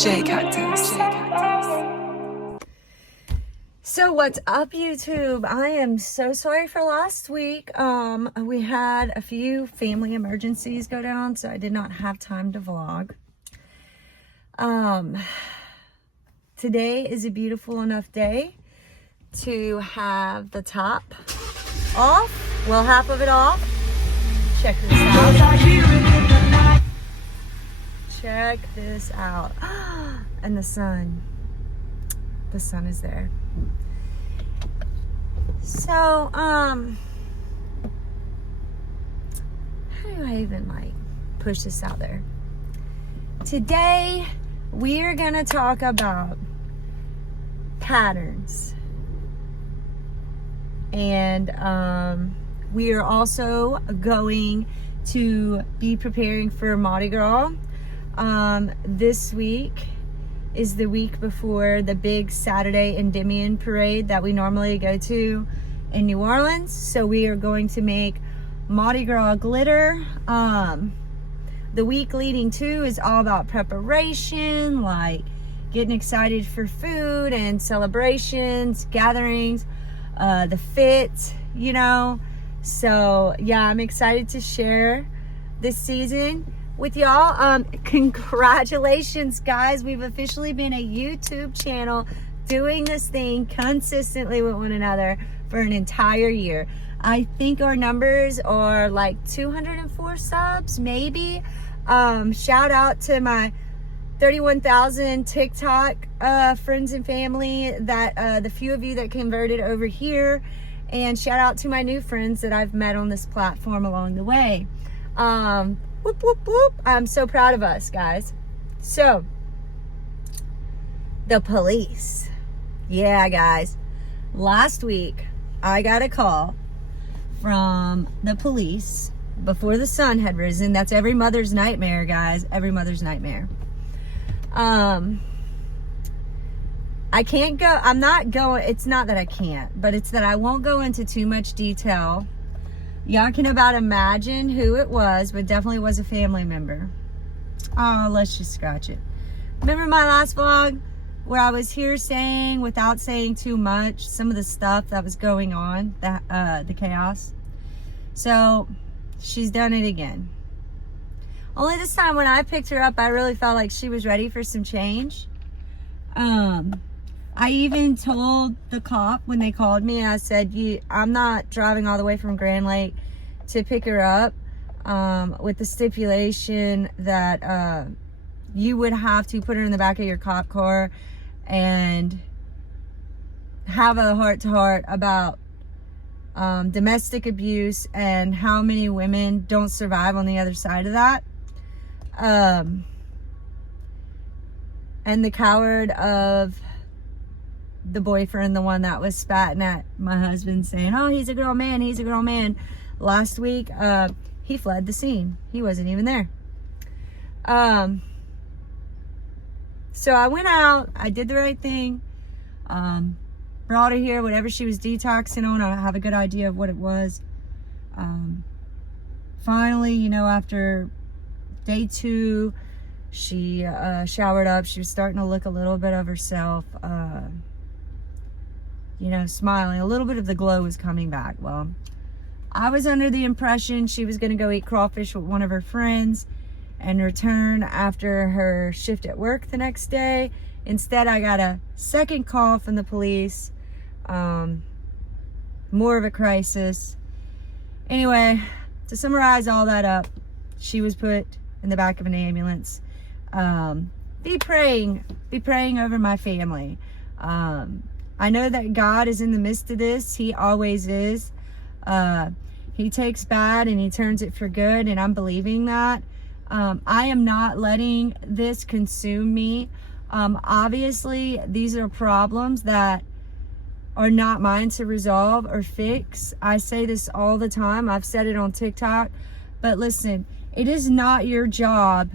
J Cactus. So what's up, YouTube? I am so sorry for last week. We had a few family emergencies go down, so I did not have time to vlog. Today is a beautiful enough day to have the top off. Well, half of it off. Check this out. Check this out. And the sun is there. So, how do I even push this out there? Today, we're gonna talk about patterns. And, we are also going to be preparing for Mardi Gras. This week is the week before the big Saturday Endymion parade that we normally go to in New Orleans. So we are going to make Mardi Gras glitter. The week leading to is all about preparation, like getting excited for food and celebrations, gatherings, the fit, you know. So yeah, I'm excited to share this season with y'all. Congratulations, guys. We've officially been a YouTube channel doing this thing consistently with one another for an entire year. I think our numbers are like 204 subs, maybe. Shout out to my 31,000 TikTok friends and family, that the few of you that converted over here, and shout out to my new friends that I've met on this platform along the way. Whoop, whoop, whoop. I'm so proud of us, guys. So, the police. Yeah, guys. Last week, I got a call from the police before the sun had risen. That's every mother's nightmare, guys. Every mother's nightmare. I can't go, I'm not going, it's not that I can't, but it's that I won't go into too much detail. Y'all can about imagine who it was, but definitely was a family member. Oh, let's just scratch it. Remember my last vlog where I was here saying, without saying too much, some of the stuff that was going on, the chaos? So she's done it again. Only this time when I picked her up, I really felt like she was ready for some change. I even told the cop when they called me, I said, I'm not driving all the way from Grand Lake to pick her up, with the stipulation that you would have to put her in the back of your cop car and have a heart-to-heart about domestic abuse and how many women don't survive on the other side of that. And the coward of the boyfriend, the one that was spatting at my husband saying, oh, he's a girl man, he's a girl man. Last week, he fled the scene. He wasn't even there. So I went out, I did the right thing, brought her here, whatever she was detoxing on, I have a good idea of what it was. Finally, you know, after day 2, she showered up. She was starting to look a little bit of herself, you know, smiling. A little bit of the glow was coming back. Well, I was under the impression she was going to go eat crawfish with one of her friends and return after her shift at work the next day. Instead, I got a second call from the police. More of a crisis. Anyway, to summarize all that up, she was put in the back of an ambulance. Be praying over my family. I know that God is in the midst of this. He always is. He takes bad and he turns it for good, and I'm believing that. I am not letting this consume me. Obviously, these are problems that are not mine to resolve or fix. I say this all the time. I've said it on TikTok. But listen, it is not your job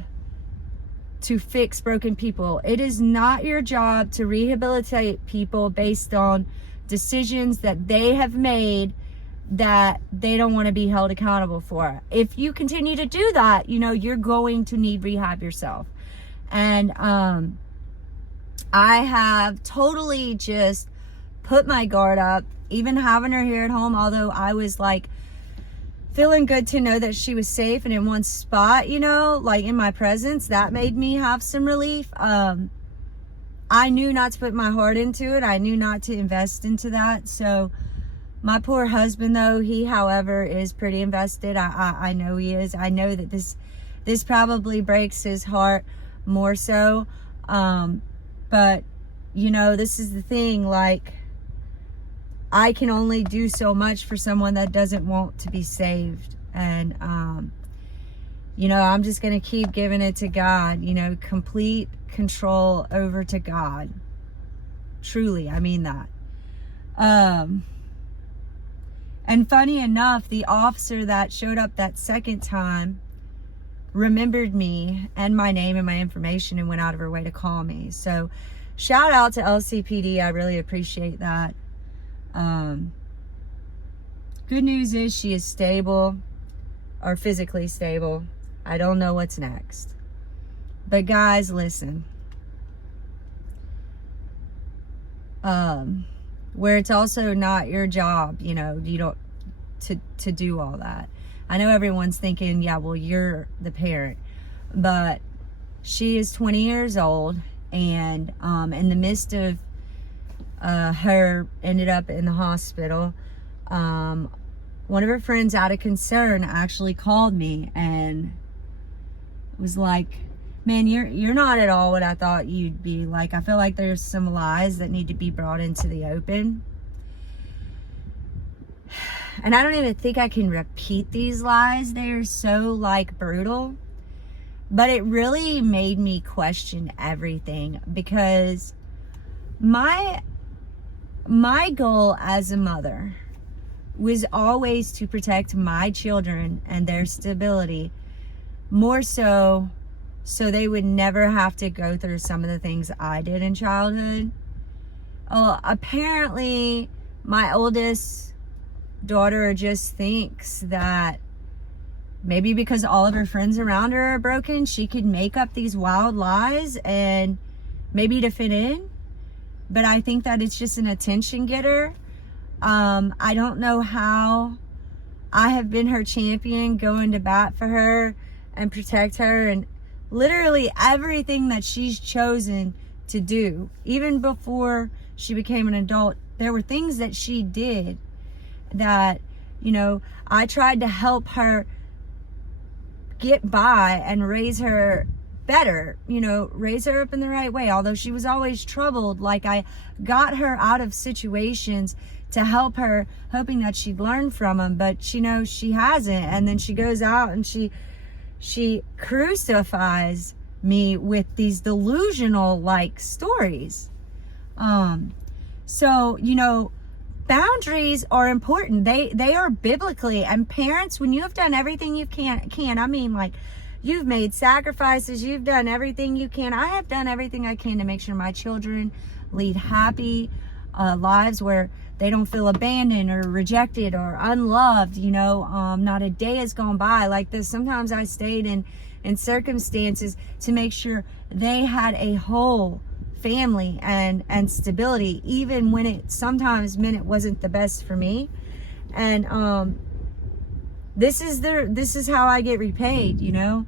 to fix broken people. It is not your job to rehabilitate people based on decisions that they have made that they don't want to be held accountable for. If you continue to do that, you know, you're going to need rehab yourself. And I have totally just put my guard up, even having her here at home, although I was like feeling good to know that she was safe and in one spot, you know, like in my presence. That made me have some relief. I knew not to put my heart into it. I knew not to invest into that. So my poor husband, though, he, however, is pretty invested. I know he is. I know that this probably breaks his heart more so. But, you know, this is the thing, like, I can only do so much for someone that doesn't want to be saved. And, you know, I'm just going to keep giving it to God, you know, complete control over to God. Truly, I mean that. And funny enough, the officer that showed up that second time remembered me and my name and my information and went out of her way to call me. So shout out to LCPD. I really appreciate that. Good news is she is stable, or physically stable. I don't know what's next. But guys, listen. Where it's also not your job, you know, you don't to do all that. I know everyone's thinking, yeah, well, you're the parent, but she is 20 years old, and in the midst of her ended up in the hospital, one of her friends, out of concern, actually called me and was like, man, you're not at all what I thought you'd be. Like, I feel like there's some lies that need to be brought into the open. And I don't even think I can repeat these lies. They're so, like, brutal. But it really made me question everything, because my goal as a mother was always to protect my children and their stability, more so they would never have to go through some of the things I did in childhood. Apparently, my oldest daughter just thinks that maybe because all of her friends around her are broken, she could make up these wild lies and maybe to fit in. But I think that it's just an attention getter. I don't know how. I have been her champion, going to bat for her and protect her, and literally everything that she's chosen to do. Even before she became an adult, there were things that she did that, you know, I tried to help her get by and raise her better, you know, raise her up in the right way. Although she was always troubled, like, I got her out of situations to help her, hoping that she'd learn from them, but you know, she hasn't. And then she goes out and she crucifies me with these delusional, like, stories. So, you know, boundaries are important. They are biblically. And parents, when you have done everything you can, I mean, like, you've made sacrifices, you've done everything you can. I have done everything I can to make sure my children lead happy lives where they don't feel abandoned or rejected or unloved. You know, not a day has gone by like this. Sometimes I stayed in circumstances to make sure they had a whole family and stability, even when it sometimes meant it wasn't the best for me. And this is how I get repaid, you know.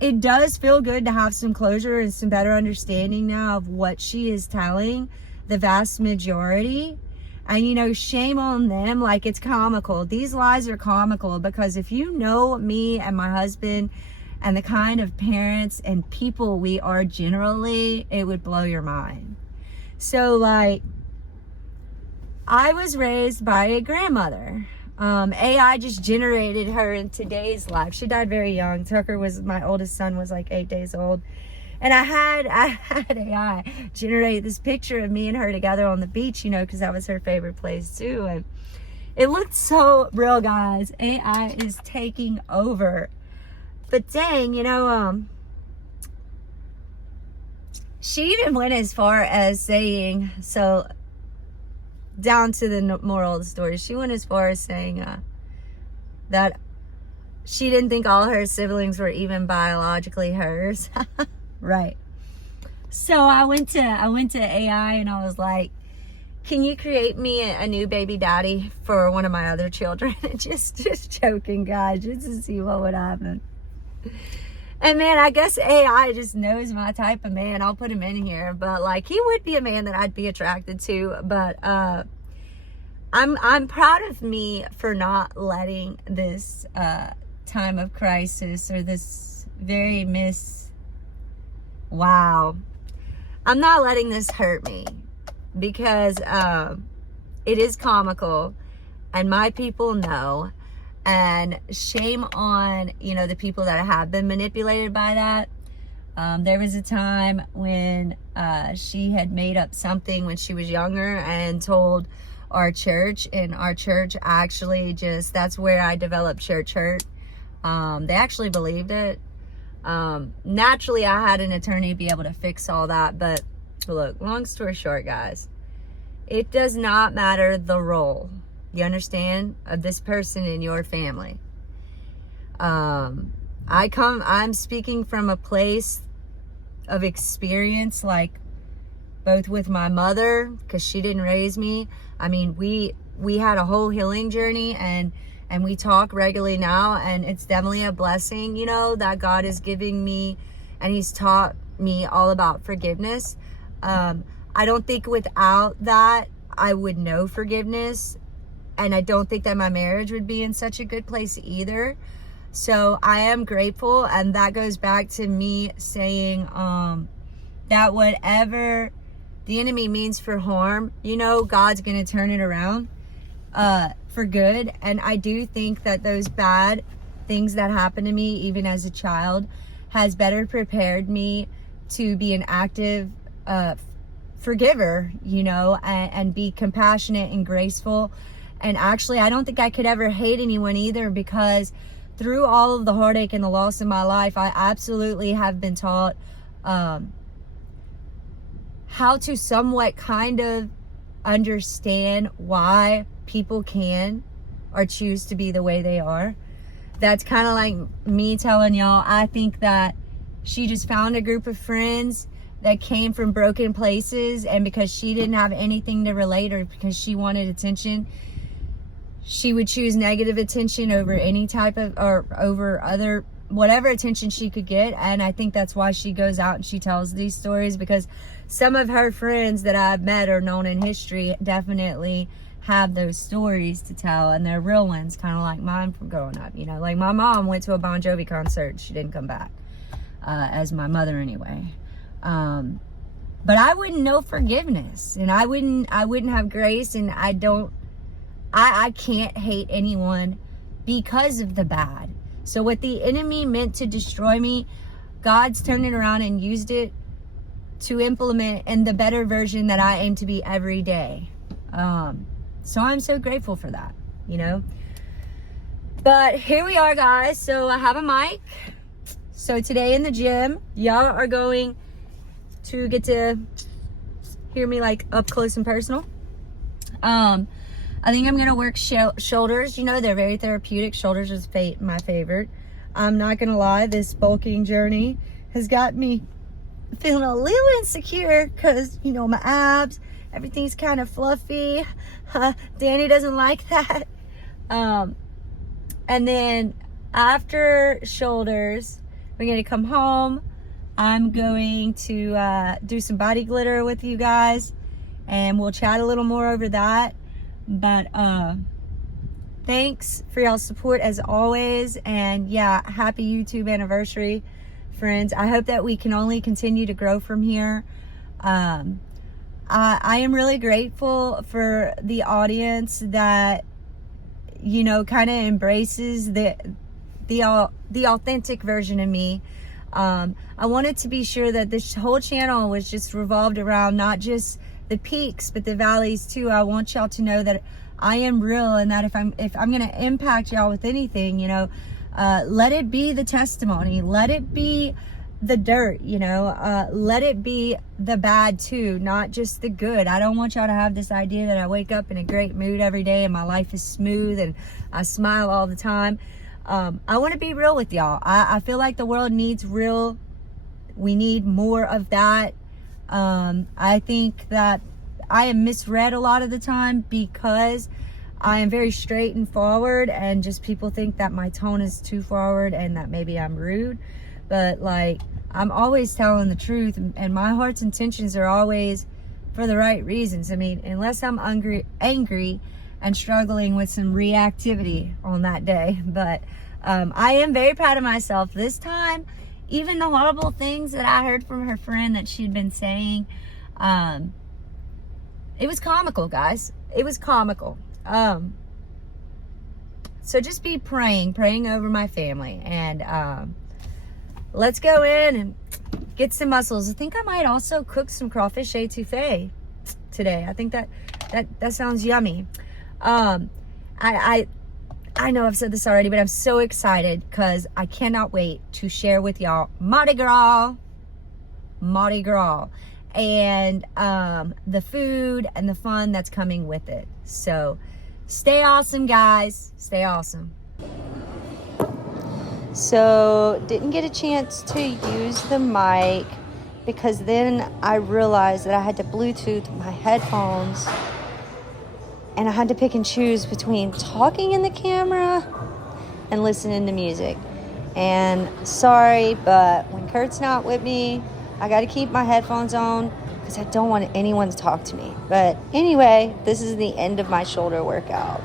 It does feel good to have some closure and some better understanding now of what she is telling the vast majority. And, you know, shame on them. Like, it's comical. These lies are comical, because if you know me and my husband and the kind of parents and people we are generally, it would blow your mind. So, like, I was raised by a grandmother. AI just generated her in today's life. She died very young. Tucker was, my oldest son, was like 8 days old. And I had AI generate this picture of me and her together on the beach, you know, because that was her favorite place too. And it looked so real, guys. AI is taking over. But dang, you know, she even went as far as saying, so down to the moral of the story, she went as far as saying that she didn't think all her siblings were even biologically hers. Right. So I went to AI and I was like, can you create me a new baby daddy for one of my other children? just joking, guys, just to see what would happen. And man, I guess AI just knows my type of man. I'll put him in here, but like, he would be a man that I'd be attracted to. But I'm proud of me for not letting this time of crisis, or this wow, I'm not letting this hurt me, because it is comical, and my people know. And shame on, you know, the people that have been manipulated by that. There was a time when she had made up something when she was younger and told our church, and our church actually that's where I developed church hurt. They actually believed it. Naturally, I had an attorney be able to fix all that, but look, long story short, guys, it does not matter the role, you understand, of this person in your family. I'm speaking from a place of experience, like both with my mother, because she didn't raise me. I mean, we had a whole healing journey, and we talk regularly now, and it's definitely a blessing, you know, that God is giving me, and he's taught me all about forgiveness. I don't think without that I would know forgiveness, and I don't think that my marriage would be in such a good place either. So I am grateful, and that goes back to me saying that whatever the enemy means for harm, you know, God's going to turn it around for good. And I do think that those bad things that happened to me, even as a child, has better prepared me to be an active forgiver, you know, and be compassionate and graceful. And actually, I don't think I could ever hate anyone either, because through all of the heartache and the loss in my life, I absolutely have been taught how to somewhat kind of understand why people can or choose to be the way they are. That's kind of like me telling y'all, I think that she just found a group of friends that came from broken places, and because she didn't have anything to relate, or because she wanted attention, she would choose negative attention over any type of, or over other, whatever attention she could get. And I think that's why she goes out and she tells these stories, because some of her friends that I've met or known in history definitely have those stories to tell, and they're real ones, kind of like mine from growing up. You know, like my mom went to a Bon Jovi concert, she didn't come back, as my mother anyway. But I wouldn't know forgiveness, and I wouldn't have grace, and I can't hate anyone because of the bad. So what the enemy meant to destroy me, God's turned it around and used it to implement in the better version that I aim to be every day. So I'm so grateful for that, you know. But here we are, guys. So I have a mic. So today in the gym, y'all are going to get to hear me like up close and personal. I think I'm gonna work shoulders. You know, they're very therapeutic. Shoulders is my favorite. I'm not gonna lie, this bulking journey has got me feeling a little insecure, because, you know, my abs, everything's kind of fluffy. Danny doesn't like that. And then after shoulders, we're gonna come home. I'm going to do some body glitter with you guys, and we'll chat a little more over that. But thanks for y'all's support as always, and yeah, happy YouTube anniversary, friends. I hope that we can only continue to grow from here. I am really grateful for the audience that, you know, kind of embraces the authentic version of me. I wanted to be sure that this whole channel was just revolved around not just the peaks but the valleys too. I want y'all to know that I am real, and that if I'm gonna impact y'all with anything, you know, let it be the testimony, let it be the dirt, you know, let it be the bad too, not just the good. I don't want y'all to have this idea that I wake up in a great mood every day and my life is smooth and I smile all the time. I want to be real with y'all. I feel like the world needs real. We need more of that. I think that I am misread a lot of the time because I am very straight and forward, and just people think that my tone is too forward and that maybe I'm rude. But like, I'm always telling the truth, and my heart's intentions are always for the right reasons. I mean, unless I'm angry and struggling with some reactivity on that day. But I am very proud of myself this time. Even the horrible things that I heard from her friend that she'd been saying, it was comical, guys. It was comical. So just be praying over my family, and let's go in and get some mussels. I think I might also cook some crawfish étouffée today. I think that sounds yummy. I know I've said this already, but I'm so excited because I cannot wait to share with y'all Mardi Gras, and the food and the fun that's coming with it. So stay awesome, guys. Stay awesome. So didn't get a chance to use the mic because then I realized that I had to Bluetooth my headphones, and I had to pick and choose between talking in the camera and listening to music. And sorry, but when Kurt's not with me, I got to keep my headphones on because I don't want anyone to talk to me. But anyway, this is the end of my shoulder workout.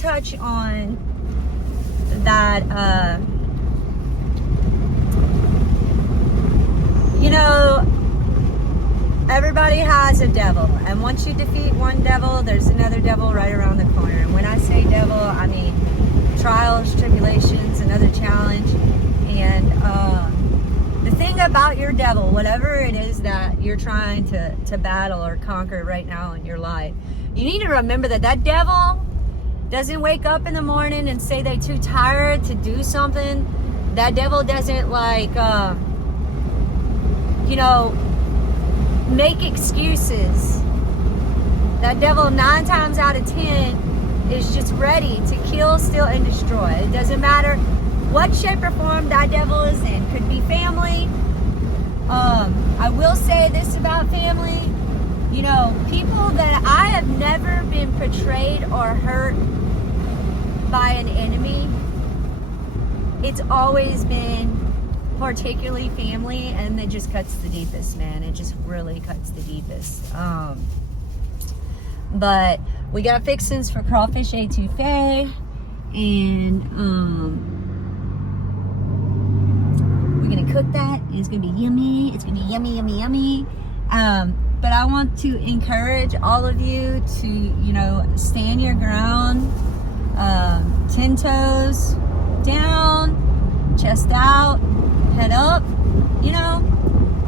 Touch on that, you know, everybody has a devil, and once you defeat one devil, there's another devil right around the corner. And when I say devil, I mean trials, tribulations, another challenge. And the thing about your devil, whatever it is that you're trying to battle or conquer right now in your life, you need to remember that devil doesn't wake up in the morning and say they're too tired to do something. That devil doesn't like, you know, make excuses. That devil 9 times out of 10 is just ready to kill, steal, and destroy. It doesn't matter what shape or form that devil is in. Could be family. I will say this about family. You know, people that I have never been betrayed or hurt by an enemy. It's always been particularly family, and it just cuts the deepest, man. It just really cuts the deepest. But we got fixings for crawfish étouffée, and we're gonna cook that, and it's gonna be yummy. It's gonna be yummy, yummy, yummy. But I want to encourage all of you to, you know, stand your ground, 10 toes down, chest out, head up, you know,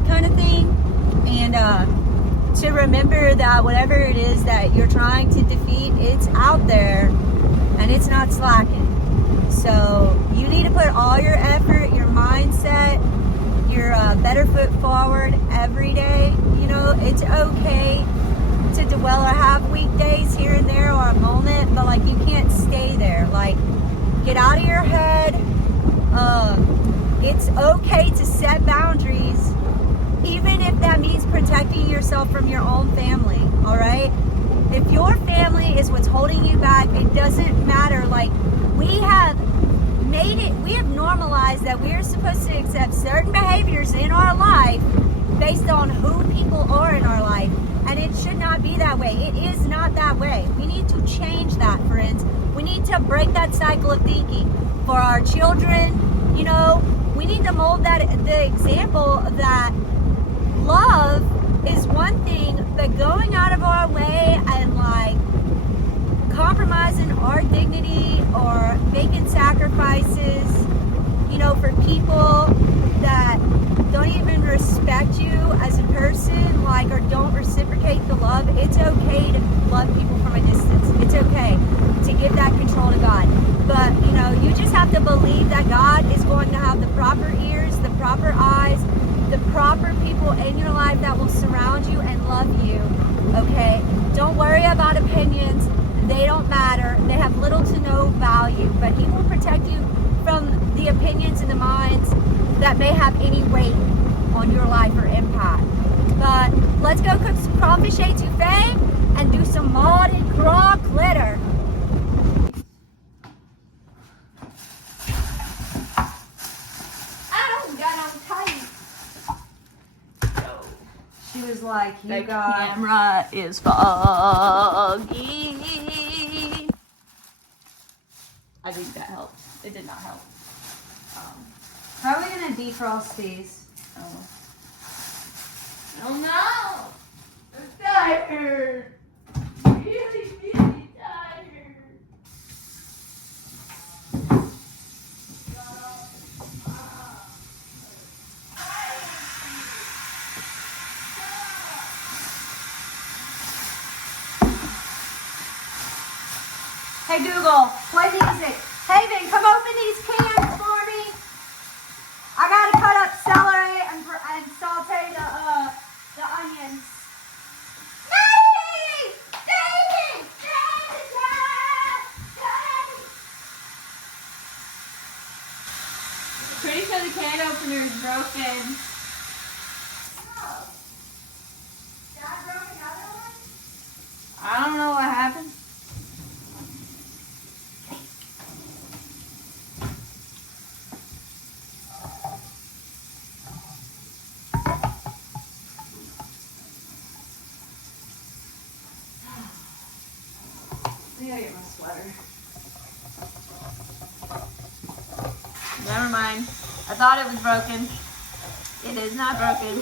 kind of thing. And to remember that whatever it is that you're trying to defeat, it's out there and it's not slacking. So you need to put all your effort, your mindset, your better foot forward every day. You know, it's okay to dwell or have weekdays here and there or a moment, but like you can't stay there. Like, get out of your head. It's okay to set boundaries, even if that means protecting yourself from your own family. All right, if your family is what's holding you back, it doesn't matter. Like, we have normalized that we are supposed to accept certain behaviors in our life based on who people are in our life, and it should not be that way. It is not that way. We need to change that, friends. We need to break that cycle of thinking for our children. You know, we need to mold the example that love is one thing, but going out of our way and like compromising our dignity or making sacrifices, you know, for people that don't even respect you as a person, like, or don't reciprocate the love. It's okay to love people from a distance. It's okay to give that control to God. But, you know, you just have to believe that God is going to have the proper ears, the proper eyes, the proper people in your life that will surround you and love you, okay? Don't worry about opinions. They don't matter. They have little to no value, but He will protect you from the opinions and the minds that may have any weight on your life or impact. But let's go cook some crawfish étouffée and do some Mardi Gras glitter. She was like, "You got camera is foggy." I think that helped. It did not help. How are we gonna defrost these? Oh. I don't know. I'm tired. Really, really tired. Hey Google, play music. Haven, come open these cans for me. I gotta cut up celery and saute the onions. David! Pretty sure the can opener is broken. Oh. Dad broke another one? I don't know what happened. I gotta get my sweater. Never mind. I thought it was broken. It is not broken.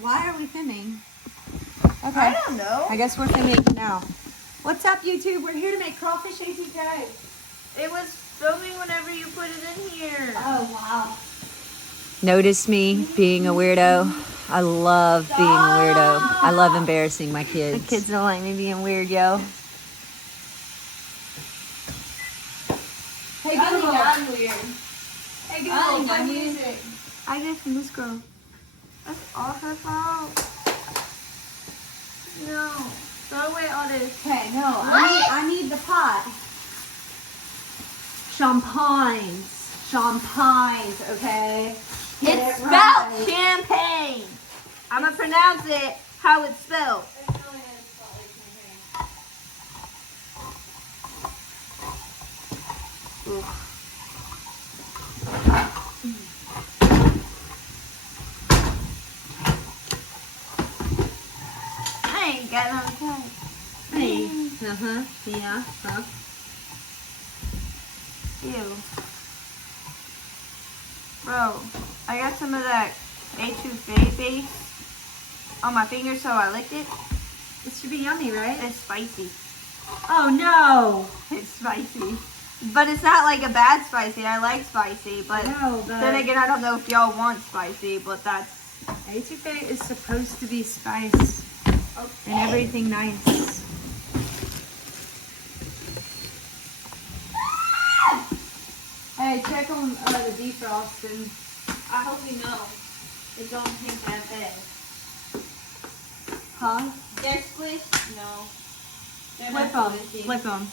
Why are we filming? Okay. I don't know. I guess we're filming now. What's up, YouTube? We're here to make crawfish étouffée. It was filming whenever you put it in here. Oh, wow. Notice me being a weirdo. I love being a weirdo. I love embarrassing my kids. The kids don't like me being weird, yo. Hey, Google. I'm weird. Hey, Google, play music. I get it from this girl. That's all her fault. No. Throw away all this. Okay, no. I need the pot. Champagnes. Champagnes, okay? Get It's it spelled right. champagne. I'm going to pronounce it how it's spelled. Ooh. I ain't got no time. Hey. Uh-huh. Yeah. Huh. Ew. Bro, I got some of that étouffée base on my finger, so I licked it. It should be yummy, right? It's spicy. Oh, no. It's spicy. But it's not like a bad spicy. I like spicy, but No, then again, I don't know if y'all want spicy, but that's... étouffée is supposed to be spice and everything nice. Hey, check on the defrosting. I hope you know. It don't taste that bad. Huh? They're squished? No. They're Flip not them. squishy. Flip them.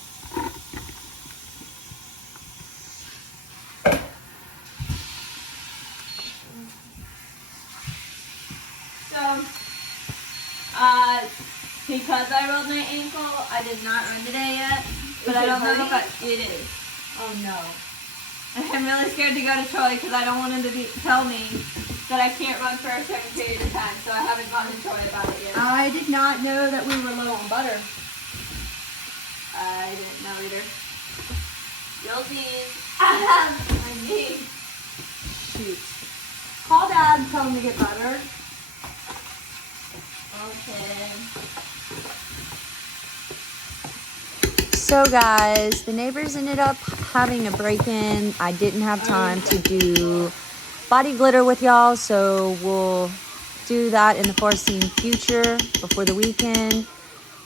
So, because I rolled my ankle, I did not run today yet. But I don't know if it is. Oh, no. I'm really scared to go to Troy because I don't want him to tell me that I can't run for a certain period of time. So I haven't gone to Troy about it yet. I did not know that we were low on butter. I didn't know either. Guilty. I mean. Shoot. Call Dad and tell him to get butter. Okay. So guys, the neighbors ended up having a break-in. I didn't have time to do body glitter with y'all, so we'll do that in the foreseen future before the weekend.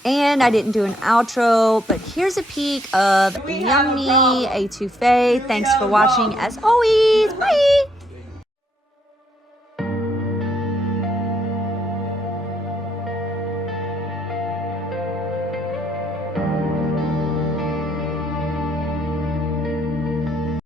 And I didn't do an outro, but here's a peek of yummy étouffée. Thanks for watching as always. Bye!